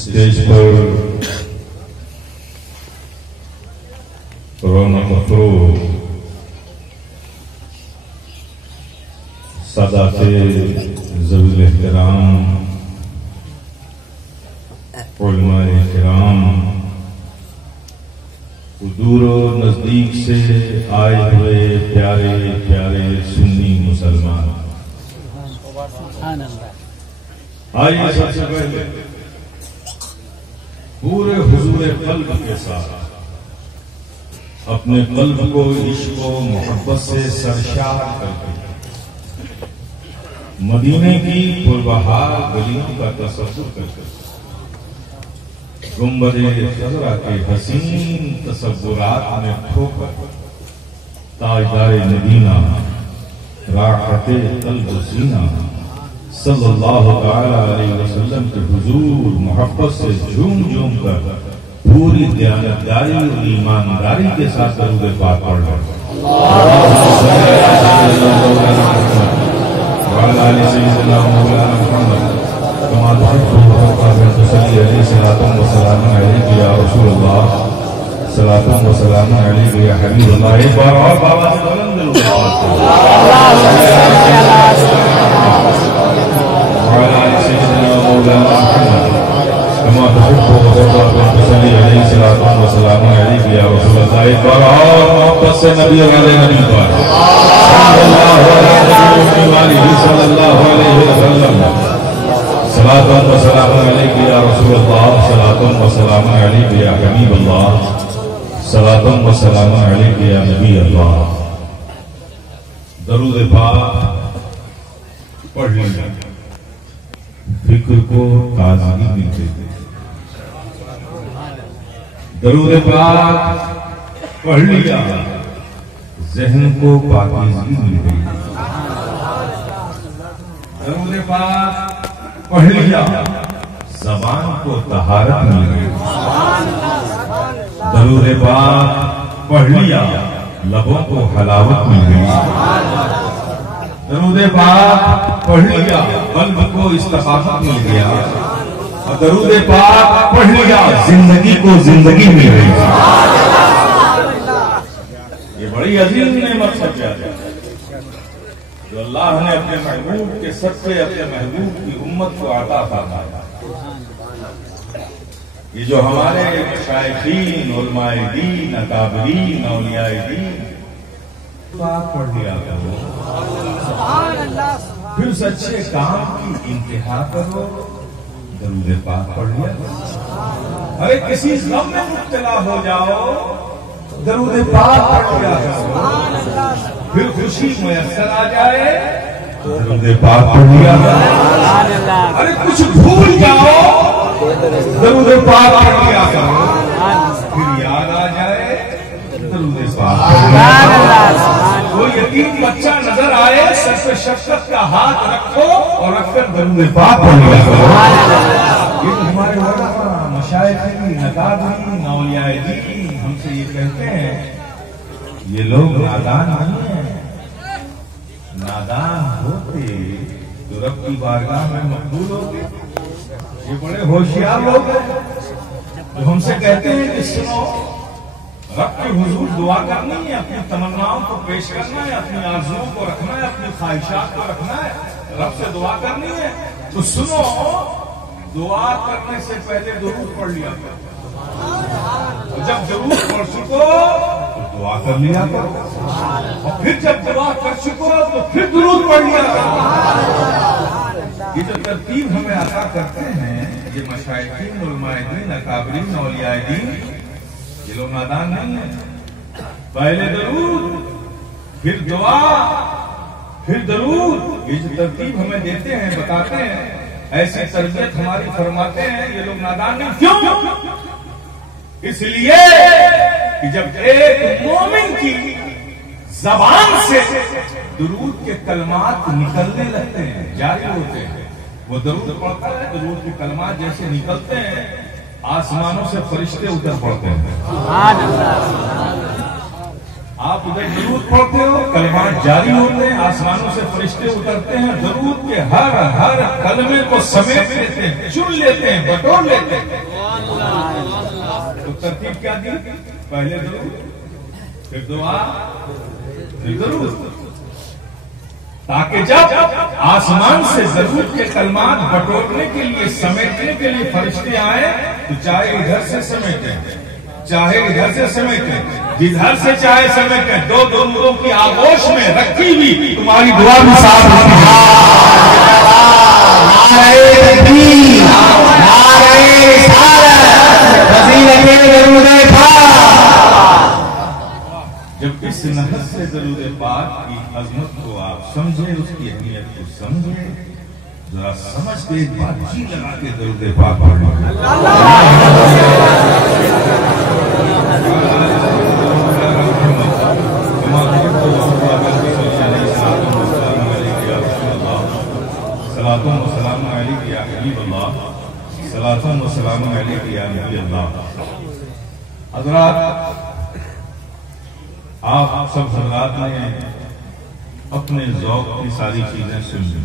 Stage पर रौनक अफरोज सादाते ज़वील एहतराम उलमाए किराम दूर और नजदीक से आए हुए प्यारे प्यारे सुन्नी मुसलमान, आइए सबसे पहले पूरे हुजूर कल्ब के साथ अपने कल्ब को इश्क व मोहब्बत से सरशार करके मदीने की पुरबहार गलियों का तसव्वुर करके गुंबदे खज़रा के हसीन तसव्वुरात में खोकर ताजदार मदीना राहते कल्ब सीना सल्लल्लाहु अलैहि वसल्लम के हुजूर मोहब्बत से झूम झूम कर पूरी दयानतदारी और ईमानदारी के साथ दरूद पाक पढ़ रहे सलातुम व सलाम अलैका या हबीबल्लाह। एक बार और बाबा से बुलंद एक बार और मोहब्बत से नबी वाले नबी पर सल्लल्लाहु अलैहि वसल्लम सलातुम व सलाम अलैका या रसूलल्लाह सलातुम व सलाम अलैका या हबीबल्लाह सलातुम व सलाम अलैका या नबी अल्लाह। दरूद पाक पढ़ लीजिए, फिक्र को ताजगी मिलती है। दरूद पाक पढ़ लिया, ज़हन को पाकीज़गी मिल गई। दरूद पाक पढ़ लिया, ज़बान को तहारत मिल गई। दरूद पाक पढ़ लिया, लबों को हलावत मिल गई। दरूद पाक पढ़ लिया, कल्ब को इस्तिक़ामत मिल गया। और दरूद पाक पढ़ लिया, जिंदगी को जिंदगी मिल गई। ये बड़ी अजीम नेमत है जो अल्लाह ने अपने महबूब के सदक़े अपने महबूब की उम्मत को अता फरमाया। ये जो हमारे शायखीन, उलमाए दीन, अकाबरीन, औलियाए दीन पाक पढ़ लिया करो, फिर उस अच्छे काम की इंतहा करो। दरूद पाक पढ़ लिया, अरे किसी गम में मुब्तला हो जाओ, दरूद पाक पढ़ लिया करो, फिर खुशी मुयस्सर आ जाए, दरूद पाक पढ़ लिया। अरे कुछ भूल जाओ, दरूद पाक पढ़ लिया करो, फिर याद आ जाए, दरूद पाक। कोई यतीम बच्चा नजर आए, सर पे शफ़क़त का हाथ रखो और रखकर दरूद पाक पढ़ लिया करो। ये तो हमारे मशाइख़ अकाबरीन औलियाए दीन हमसे ये कहते हैं, ये लोग नादान नहीं है। नादान होते तो रब की बारगाह में मकबूल होते। ये बड़े होशियार लोग हैं जो हमसे कहते हैं कि सुनो, रब के हुजूर दुआ करनी है, अपनी तमन्नाओं को पेश करना है, अपनी आरज़ुओं को रखना है, अपनी ख्वाहिशात को रखना है, रब से दुआ करनी है। तो सुनो, दुआ करने से पहले दुरूद पढ़ लिया करो। जब दुरूद पढ़ चुको तो दुआ कर लिया करो, और फिर जब दुआ कर चुको तो फिर दुरूद पढ़ लिया करो। ये जो तरतीब हमें अता करते हैं ये मशाइखीन, उलमाए-दीन, अकाबरीन, औलियाए-दीन, ये लोग नादान नहीं है। पहले दरूद, फिर दुआ, फिर दरूद, ये जो तरतीब हमें देते हैं, बताते हैं, ऐसी तरबियत हमारी फरमाते हैं, ये लोग नादान नहीं। क्यों? इसलिए कि जब एक मोमिन की जबान से दरूद के कलमात निकलने लगते हैं, जारी होते हैं, वो दरूद पढ़ता है, दरूद के कलमात जैसे निकलते हैं, आसमानों से फरिश्ते उतर पड़ते हैं। आप उधर दरूद पढ़ते हो, कलमात जारी होते हैं, आसमानों से फरिश्ते उतरते हैं, दरूद के हर हर कलमे को समेट लेते हैं, चुन लेते हैं, बटोर लेते हैं। तो तरतीब क्या दी? पहले दरूद, फिर दुआ, फिर दरूद, ताकि जब आसमान से दरूद के कलमात बटोरने के लिए, समेटने के लिए फरिश्ते आए, तो चाहे इधर से समेटें, चाहे इधर से समेटें, जिधर से चाहे समेटें, दो दरूदों की आगोश में रखी हुई तुम्हारी दुआ भी साफ होती है। जब इस नहज से दरूद पाक की अजमत को आप समझे, उसकी अहमियत को समझे, जरा समझ के एक बार जी लगा के दरूद पाक पढ़ो। सलातुम व सलाम अलैका या हबीबल्लाह, सलातुम व सलाम अलैका या नबील्लाह। हज़रात, आप सब हज़रात ने अपने ज़ौक़ की सारी चीजें सुन ली,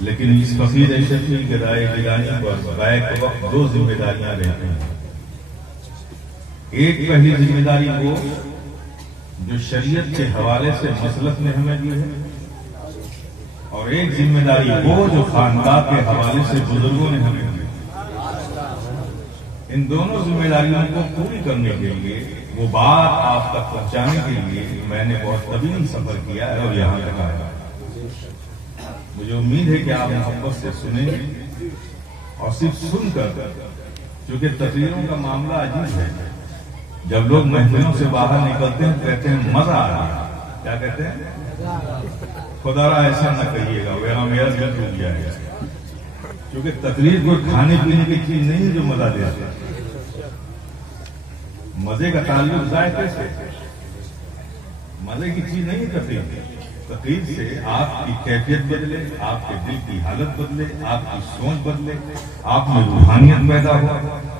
लेकिन इस फकीर शफी गदाए गिरानी पर बैक वक्त दो जिम्मेदारियां रहती हैं। एक पहली जिम्मेदारी वो जो शरीयत के हवाले से मसलक ने हमें दी है, और एक जिम्मेदारी वो जो खानदान के हवाले से बुजुर्गों ने हमें दी। इन दोनों जिम्मेदारियों को पूरी करने के लिए, वो बात आप तक पहुंचाने के लिए मैंने बहुत तवील सफर किया है और यहाँ तक आया। मुझे उम्मीद है कि आप मोहब्बत से सुनेंगे, और सिर्फ सुनकर, क्योंकि तकरीरों का मामला अजीब है। जब लोग महफिलों से बाहर निकलते हैं कहते हैं मजा आ रहा है, क्या कहते हैं? खुदारा ऐसा न कहिएगा, वह मेरा दिल टूट जाएगा। क्योंकि तकरीर कोई खाने पीने की चीज नहीं जो मजा देती है। मजे का ताल्लुक जायके से, मजे की चीज नहीं तकरीर। तकरीर से आपकी कैफियत बदले, आपके दिल की हालत बदले, आपकी सोच बदले, आप में रूहानियत पैदा हो,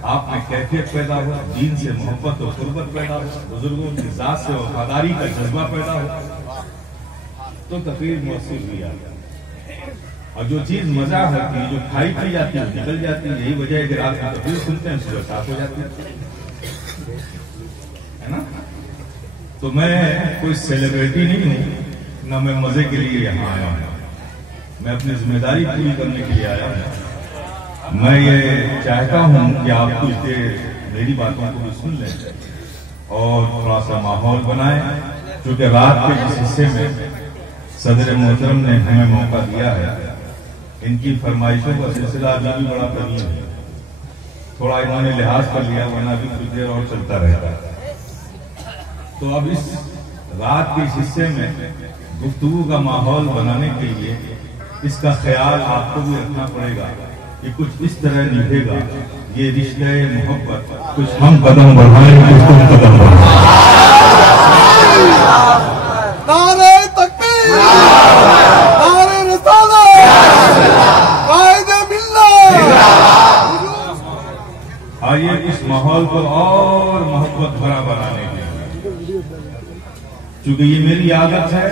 आप में कैफियत पैदा हो, दीन से मोहब्बत और कुर्बत पैदा हो, बुजुर्गों की जात से वफादारी का जज्बा पैदा हो, तो तकरीर मौसूल हुई आती। और जो चीज मजा होती है, जो खाई पी जाती है, निकल जाती है। यही वजह है कि रात में तकरीर सुनते हैं, सुबह साफ हो जाती है ना। तो मैं कोई सेलिब्रिटी नहीं हूँ, ना मैं मजे के लिए यहाँ आया हूँ। मैं अपनी जिम्मेदारी पूरी करने के लिए आया हूँ। मैं ये चाहता हूँ कि आप कुछ देर मेरी बातों को भी सुन लें और थोड़ा सा माहौल बनाएं, क्योंकि रात के इस हिस्से में सदर मोहतरम ने हमें मौका दिया है। इनकी फरमाइशों का सिलसिला अभी भी बड़ा करीब है, थोड़ा इन्होंने लिहाज कर लिया, वरना अभी कुछ देर और चलता रहेगा। तो अब इस रात के इस हिस्से में गुफ्तगू का माहौल बनाने के लिए इसका ख्याल आपको भी रखना पड़ेगा कि कुछ इस तरह निभेगा ये रिश्ते मोहब्बत, कुछ हम कदम बढ़ाएं, कुछ तुम कदम बढ़ाएं। नारे तकबीर, नारे रिसालत, कायदे मिल्लत। आइए इस माहौल को और मोहब्बत भरा बनाने के लिए, क्योंकि ये मेरी आदत है।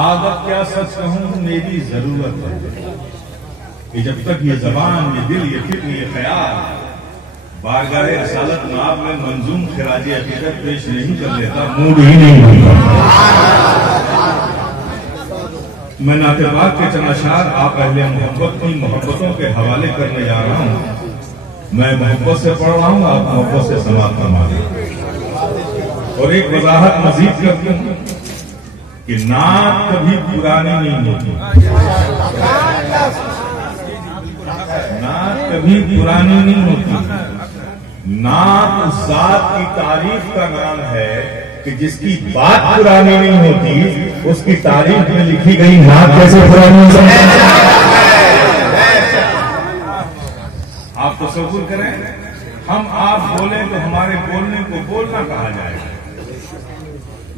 आदत क्या, सच कहूं मेरी जरूरत है कि जब तक ये जबान, ये दिल, ये फिक्र, ये ख्याल बारगाहे रसालत नाब में मंजूम खिराजी अकीदत पेश नहीं कर लेता, मूड ही नहीं बनता। मैं नातेबाग के चंद अशार आप अहले मोहब्बत की मोहब्बतों के हवाले करने जा रहा हूँ। मैं मोहब्बत से पढ़ रहा हूँ, आप मोहब्बत से समाप्त फरमा दें। और एक वजाहत मजीद करती हूँ कि नात कभी पुरानी नहीं होती, नात कभी पुरानी नहीं होती। नात उस जात की तारीफ का नाम है कि जिसकी बात पुरानी नहीं होती, उसकी तारीफ में लिखी गई नात कैसे पुरानी हो सकती है? आप तसव्वुर करें, हम आप बोले तो हमारे बोलने को बोलना कहा जाएगा,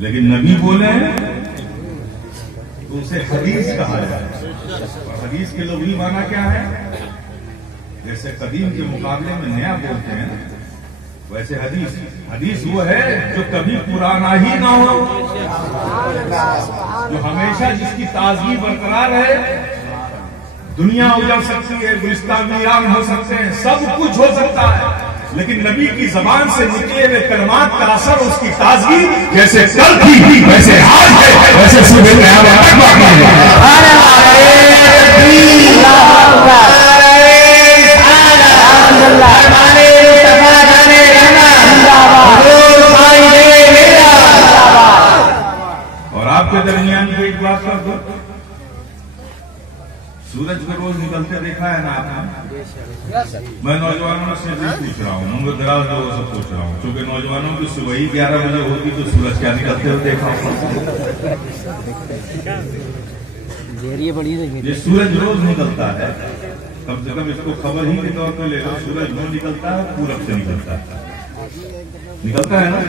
लेकिन नबी बोले तो उसे हदीस कहा जाएगा। और हदीस के लुग़वी माना क्या है? जैसे कदीम के मुकाबले में नया बोलते हैं, वैसे हदीस हदीस वो है जो कभी पुराना ही ना हो, जो हमेशा जिसकी ताजगी बरकरार है। दुनिया उजड़ सकती है, गुलिस्तान वीरान हो सकते हैं, सब कुछ हो सकता है, लेकिन नबी की जबान से निकले हुए कलमात का असर, उसकी ताजगी जैसे कल थी वैसे आज है, वैसे सुबह क़यामत तक बाकी है। और आपके दरमियान में एक बात कर दो, सूरज को रोज निकलते देखा है ना आपने? मैं नौजवानों से भी पूछ रहा हूँ, उनको दराज लोगों से पूछ रहा हूँ, क्योंकि नौजवानों की सुबह ही 11 बजे होगी तो सूरज क्या निकलते हुए देखा होगा? ये सूरज रोज निकलता है, कम से कम इसको खबर ही के तौर पर ले लो। सूरज रोज निकलता है, पूरब से निकलता है, निकलता है ना।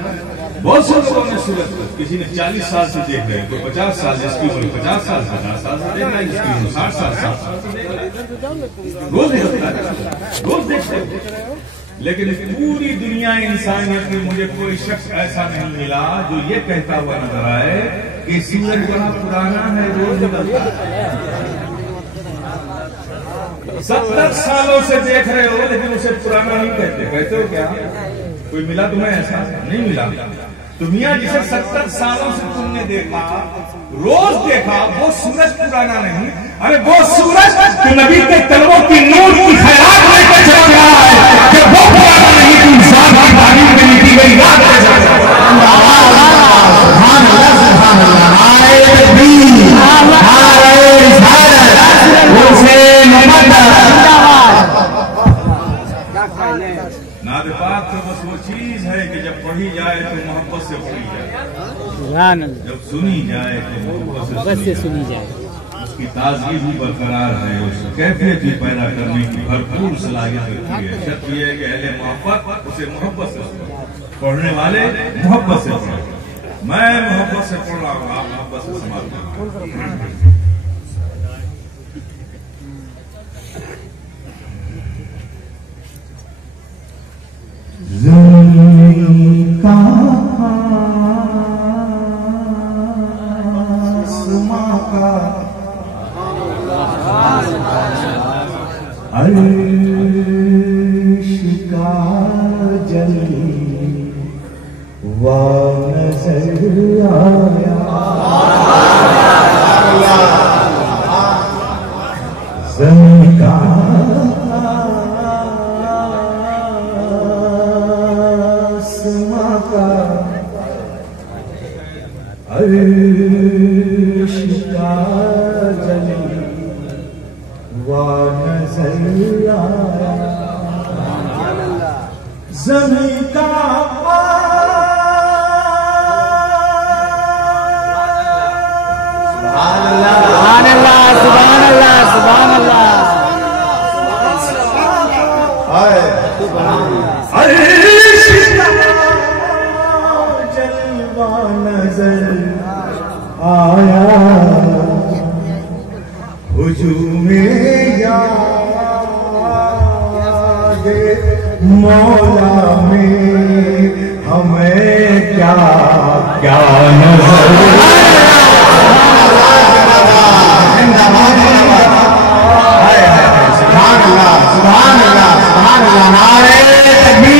बहुत से लोगों ने सूरज को, किसी ने 40 साल से देख रहे हैं, कोई 50 साल, जिसकी उम्र 50 साल 50 साल से देख रहा है, जिसकी उम्र 60 साल 60 साल से देख रहा है, रोज निकलता है, रोज देखते हैं। लेकिन पूरी दुनिया इंसानियत में मुझे कोई शख्स ऐसा नहीं मिला जो ये कहता हुआ नजर आए कि सूरज बड़ा पुराना है, रोज निकलता है। 70 सालों से देख रहे हो, लेकिन उसे पुराना नहीं कहते। कहते हो क्या? कोई मिला तुम्हें ऐसा? नहीं मिला। तो मियां जिसे 70 सालों से तुमने देखा, रोज देखा, वो सूरज पुराना नहीं। अरे वो सूरज जो नबी के कलमों की नूर की खैरात लेकर चल रहा है, कि वो पुराना नहीं, तो इंसान की तारीफ में लिखी गई रात है। नात पाक तो बस वो चीज है कि जब पढ़ी जाए तो मोहब्बत से पढ़ी जाए, जब सुनी जाए तो मोहब्बत से सुनी जाए। उसकी ताजगी भी बरकरार है, उसकी कैफियत भी पैदा करने की भरपूर सलाहियत रखती है। शर्त यह है कि अहले मोहब्बत उसे मोहब्बत से सुने, पढ़ने वाले मोहब्बत से पढ़े। मैं मोहब्बत से पढ़ रहा हूँ, आप मोहब्बत से समाप्त करें। का आसमां का अर्श का जल वा नजर आया, ज़मीन का अर्श का जल वा नजर आया, ज़मीन का सुभान अल्लाह, सुभान अल्लाह, सुभान अल्लाह। अर्श का जल वा नजर आया, हुजूमे याद मौला में हमें क्या क्या नजर सुभान अल्लाह, सुभान अल्लाह, सुभान अल्लाह। नारे तकबीर।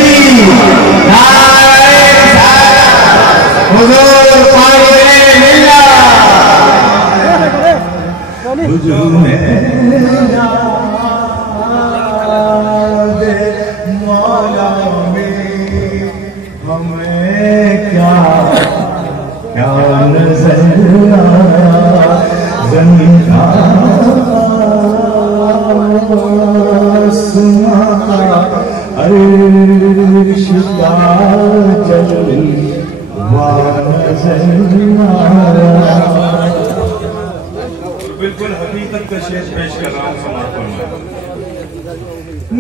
बिल्कुल हकीकत का शेर पेश कर रहा हूं, समर्पण में।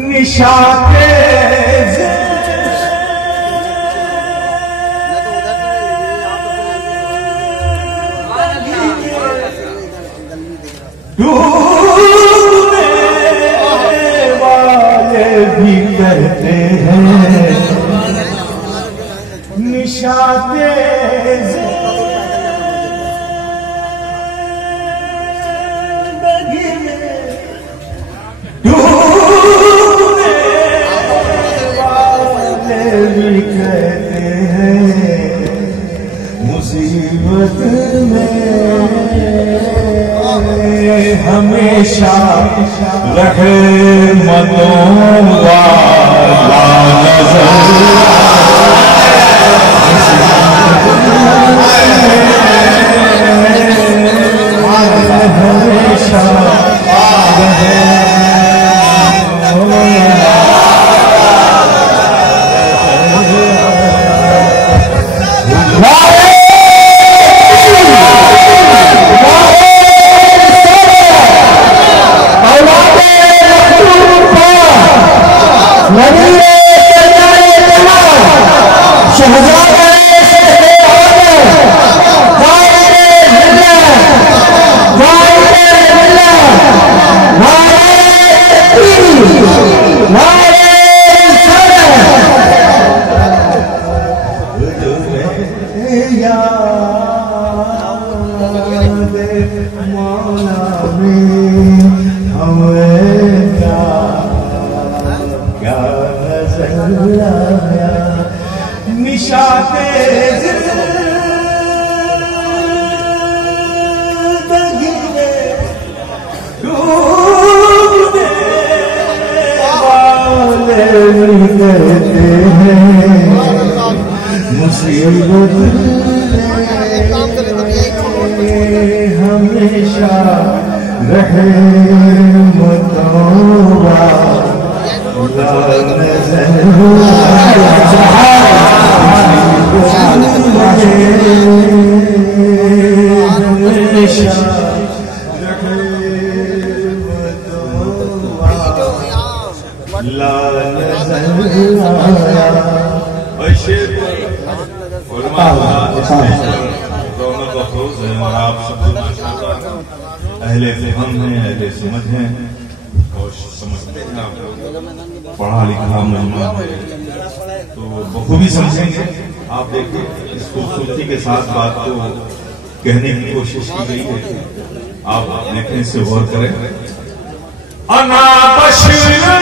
निशाते डूबने वाले भी कहते हैं निशाते डूबने वाले भी कहते हैं मुसीबत में हमेशा रहमतों वाला नजर हमेशा निशाते जिंदगी में डूबने वाले कहते हैं मुसीबत में हमेशा रहमतों वाला नजर और आप सब अहले फहम हैं, अहले समझ हैं और समझते हैं। आप पढ़ा लिखा मजमा है तो बखूबी समझेंगे। आप देखिए इस खूबसूरती के साथ बात को कहने की कोशिश की गई है, आप देखने से गौर करें। अना बशरा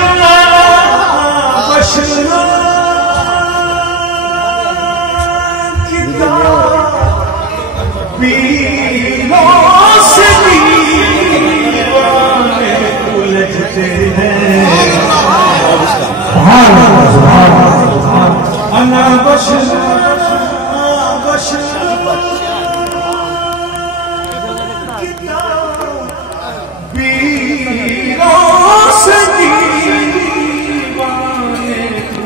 बशरा पीरों से दीवाने उलझते हैं। अना बशरा बशरा पीरों से दीवाने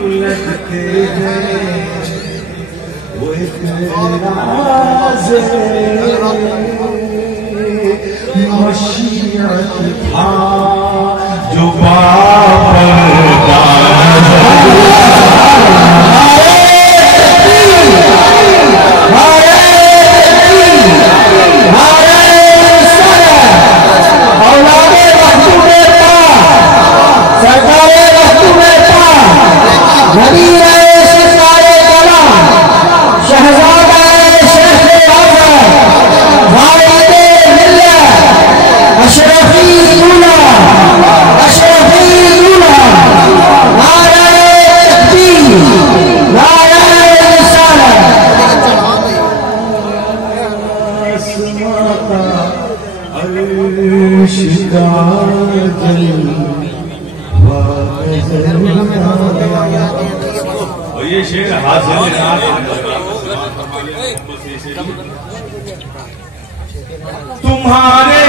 उलझते हैं। वो एक राज़ मशीअत था जो बापर्दा और ये शेर हासिल तुम्हारे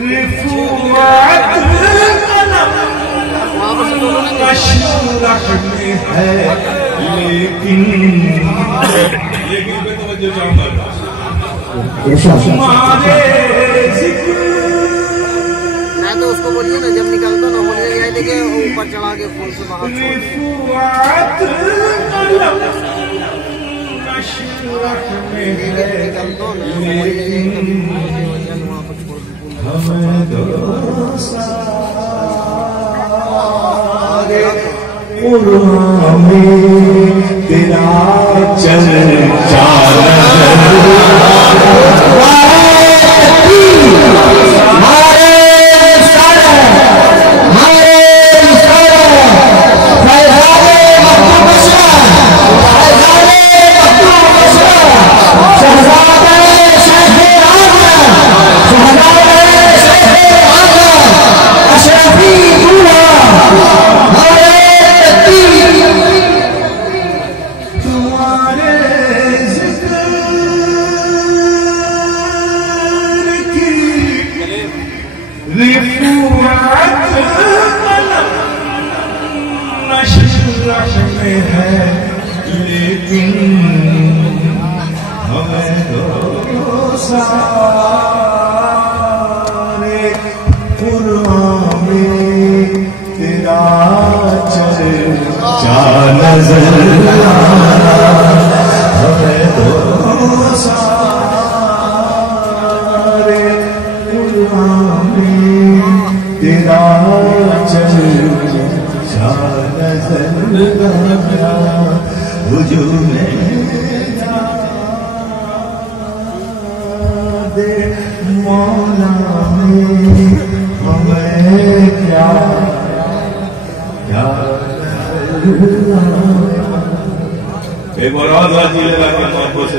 रिफुआत मशरक में है, लेकिन पे तवज्जो चाहूंगा तुम्हारे जिक्र। मैं तो उसको बोलिए ना, जब निकलता ना बोलिए जाए देखिए ऊपर चढ़ा के फूल से बाहर निकलता तेरा चल में है, लेकिन हमें तो सारे कुरान में तेरा चर्चा नजर हमें तो सारे कुरान में तेरा चर्चा नजर हुजूम दे मौला में हमें क्या एक बार और राजी लगा के मोहब्बत से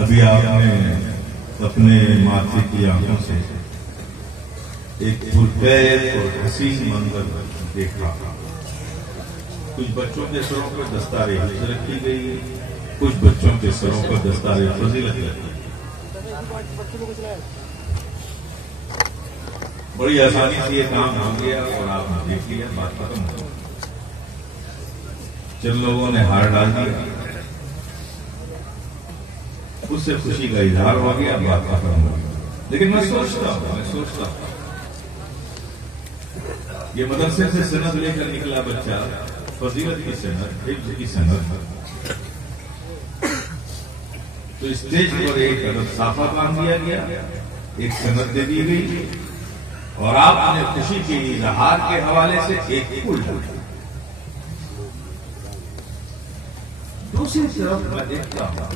अभी आपने अपने माथे की आंखों से एक पुरखैर और हसीन मंजर देखा। कुछ बच्चों के सरों पर दस्तारे हिफ्ज़ रखी गई, कुछ बच्चों के सरों पर दस्तारे फजीलत रखी। बड़ी आसानी से ये काम हो गया और आपने देख लिया, बात खत्म हो गई। जिन लोगों ने हार डाल दिया उससे खुशी का इजहार हो गया, बात खत्म हो गई। लेकिन मैं सोचता हूं ये मदरसे से सनद लेकर निकला बच्चा, फजीलत की सनद, हिफ्ज़ की सनद, तो स्टेज पर एक अदब साफा बांध दिया गया, एक सनद दे दी गई और आपने खुशी के इजहार के हवाले से एक फूल डाला। दूसरी तरफ मैं देखता हूं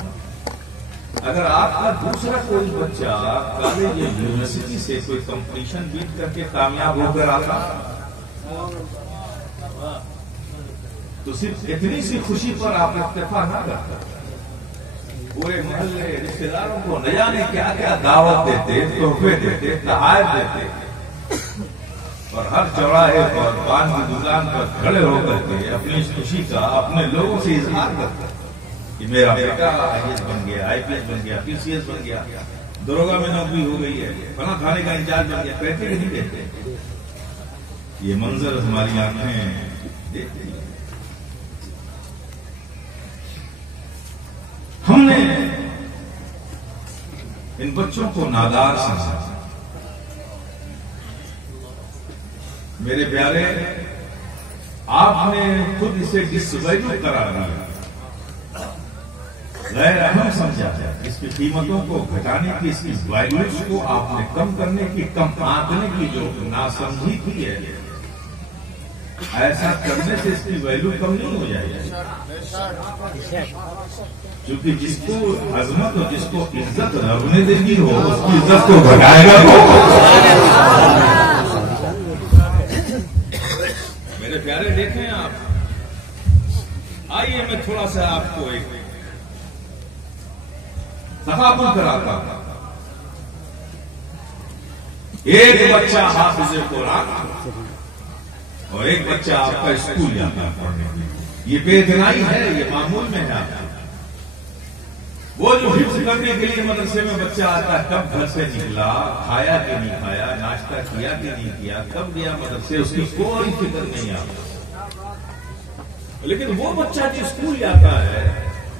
अगर आपका दूसरा कोई बच्चा कॉलेज या यूनिवर्सिटी से कोई कंपटीशन बीट करके कामयाब होकर आता तो सिर्फ इतनी सी खुशी पर आप इत्तेफा न करता, पूरे मोहल्ले रिश्तेदारों को न जाने क्या क्या दावत देते, तोहफे देते, तहायत देते और हर चौराहे पर पान की दुकान पर खड़े होकर के अपनी इस खुशी का अपने लोगों से इजहार करते कि मेरा बेटा IAS बन गया, IPS बन गया, PCS बन गया, दरोगा में नौकरी हो गई है, फला थाने का इंचार्ज बन गया। कहते नहीं कहते? ये मंजर हमारी आंखें देखती हैं। हमने इन बच्चों को नादार समझा। मेरे प्यारे, आपने खुद इसे डिसवैल्यू करार दिया, गैर अहम समझा, इसकी कीमतों को घटाने की, इसकी वैल्यूज को आपने कम करने की, कम आंकने की जो नासमझी की है, ऐसा करने से इसकी वैल्यू कम नहीं हो जाएगी। क्योंकि जिसको अजमत और जिसको इज्जत रब ने देनी हो उसकी इज्जत को घटाएगा वो। मेरे प्यारे देखें आप, आइए मैं थोड़ा सा आपको एक तफाकुल कराता हूं। एक बच्चा हाफिज़े कुरान और एक बच्चा आपका स्कूल जाता है पढ़ने के लिए। ये बेइतनाई है, ये मामूल में है आपका। वो जो हिफ्ज़ करने के लिए मदरसे में बच्चा आता है, कब घर से निकला, खाया कि नहीं खाया, नाश्ता किया कि नहीं किया, कब गया मदरसे, उसकी कोई फिक्र नहीं आता। लेकिन वो बच्चा जो स्कूल जाता है,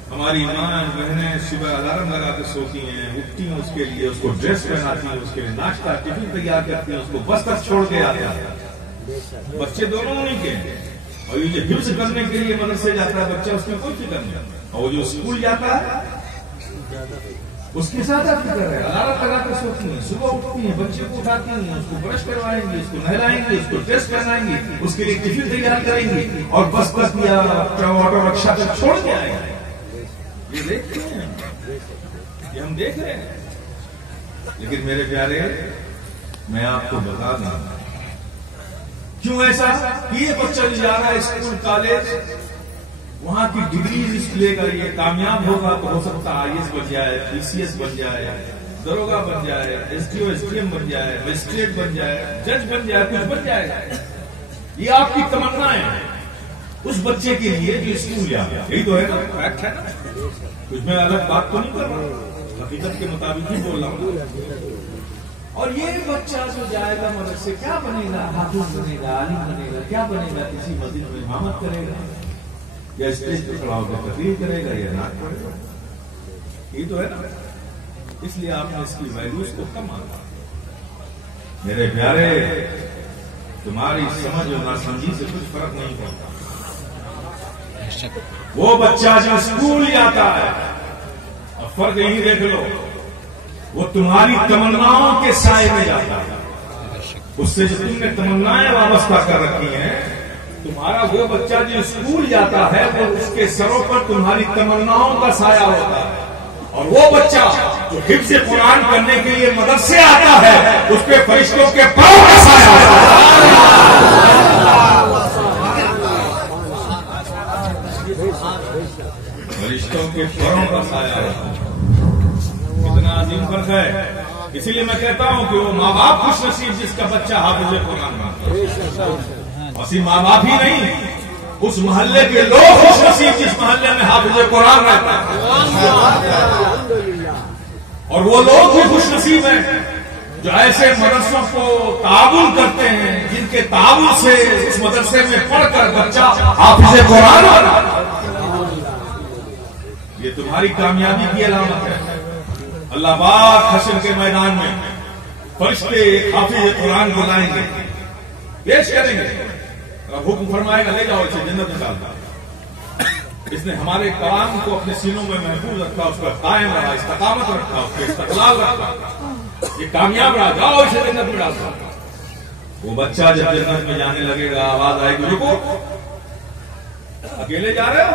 हमारी माँ बहनें सुबह अलार्म लगा के सोती हैं, उठती हैं उसके लिए, उसको ड्रेस पहनाती हैं, उसके लिए नाश्ता टिफिन तैयार करती हैं, उसको बस तक छोड़ के आते हैं। बच्चे दोनों उन्हीं के हैं। और ये हिफ्ज़ करने के लिए मदरसे जाता है बच्चा, उसमें कोई फिक्र नहीं आता। और वो जो स्कूल जाता है उसके साथ आप फिक्र है, अलार्म लगा के सोती हैं, सुबह उठती हैं, बच्चे को उठाती हैं, उसको ब्रश करवाएंगे, उसको नहलाएंगे, उसको ड्रेस पहनाएंगे, उसके लिए टिफिन तैयार करेंगे और बस तक या ऑटो रिक्शा तक छोड़ के आएंगे। ये देखते हैं, ये हम देख रहे हैं। लेकिन मेरे प्यारे, मैं आपको बता दूं क्यों ऐसा कि ये बच्चा जो जा रहा है स्कूल कॉलेज, वहां की डिग्री लेगा, ये कामयाब होगा तो हो सकता है IAS बन जाए, PCS बन जाए, दरोगा बन जाए, SDO SDM बन जाए, मजिस्ट्रेट बन जाए, जज बन जाए, कुछ बन जाएगा। ये आपकी तमन्नाएं हैं उस बच्चे के लिए जो स्कूल जाएगा। यही तो है ना, फैक्ट है ना, कुछ मैं अलग बात तो नहीं कर रहा, हकीकत के मुताबिक ही बोल रहा हूँ। और ये बच्चा जो जाएगा मदरसे, क्या बनेगा, हाफिज बनेगा, आलिम बनेगा, क्या बनेगा, किसी मस्जिद में इमामत करेगा या स्टेज पे खड़ा होकर तकरीर करेगा या नाच पढ़ेगा। ये तो है ना, इसलिए आपने इसकी वैल्यूज को कम आना। मेरे प्यारे, तुम्हारी समझ और नासमझी से कुछ फर्क नहीं पड़ता। वो बच्चा जो स्कूल जाता है, अब फर्क यही देख लो, वो तुम्हारी तमन्नाओं के साए में जाता है। उससे जो तुमने तमन्नाएं वाबस्ता कर रखी हैं, तुम्हारा वो बच्चा जो स्कूल जाता है, वो उसके सरों पर तुम्हारी तमन्नाओं का साया होता है। और वो बच्चा जो हिफ्ज़ कुरान करने के लिए मदरसे आता है, उस पे फरिश्तों के पांव का साया होता है। फरिश्तों के पैरों का साया होता है। कितना अजीम फर्क है। इसीलिए मैं कहता हूं कि वो माँ बाप खुश नसीब जिसका बच्चा हाफिज़े कुरान बनता है। और सिर्फ माँ बाप ही नहीं, उस मोहल्ले के लोग खुश नसीब जिस मोहल्ले में हाफिज़े कुरान रहता है। और वो लोग भी खुश नसीब हैं जो ऐसे मदरसों को ताबुल करते हैं, जिनके ताबुल से उस मदरसे में पढ़कर बच्चा हाफिज़े कुरान बना। ये तुम्हारी कामयाबी की अलामत है। अल्लाह पाक हश्र के मैदान में फरिश्ते हाफिज़े कुरान को लाएंगे, पेश करेंगे, और हुक्म फरमाएगा ले जाओ इसे जन्नत में डाल दो। इसने हमारे कलाम को अपने सीनों में महफूज रखा, उसका कायम रहा, इस्तकामत रखा, उसका इस्तक़लाल रखा, ये कामयाब रहा, जाओ इसे जन्नत में डाल दो। वो बच्चा जब जन्नत में जाने लगेगा, आवाज आएगी, रुको, अकेले जा रहे हो,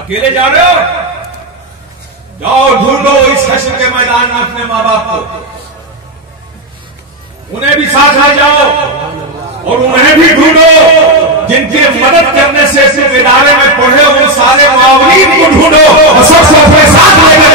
अकेले जा रहे हो, जाओ ढूंढो इस हश्र के मैदान में अपने माँ बाप को, उन्हें भी साथ ले जाओ और उन्हें भी ढूंढो जिनकी मदद करने से तुम इदारे में पढ़े उन सारे मुआवरीन को ढूंढो और सबसे अपने साथ लेकर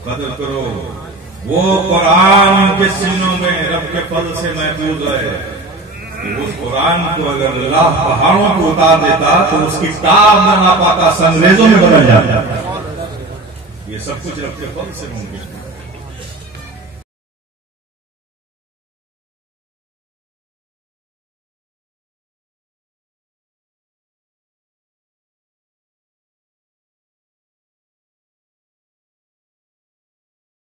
कदर करो। वो कुरान के सीनों में रब के फज़ल से महफूज है। उस कुरान को अगर अल्लाह पहाड़ों को उतार देता तो उसकी ताब न आ पाता, संग्रेजों में बदल जाता। ये सब कुछ रब के फज़ल से मुमकिन है।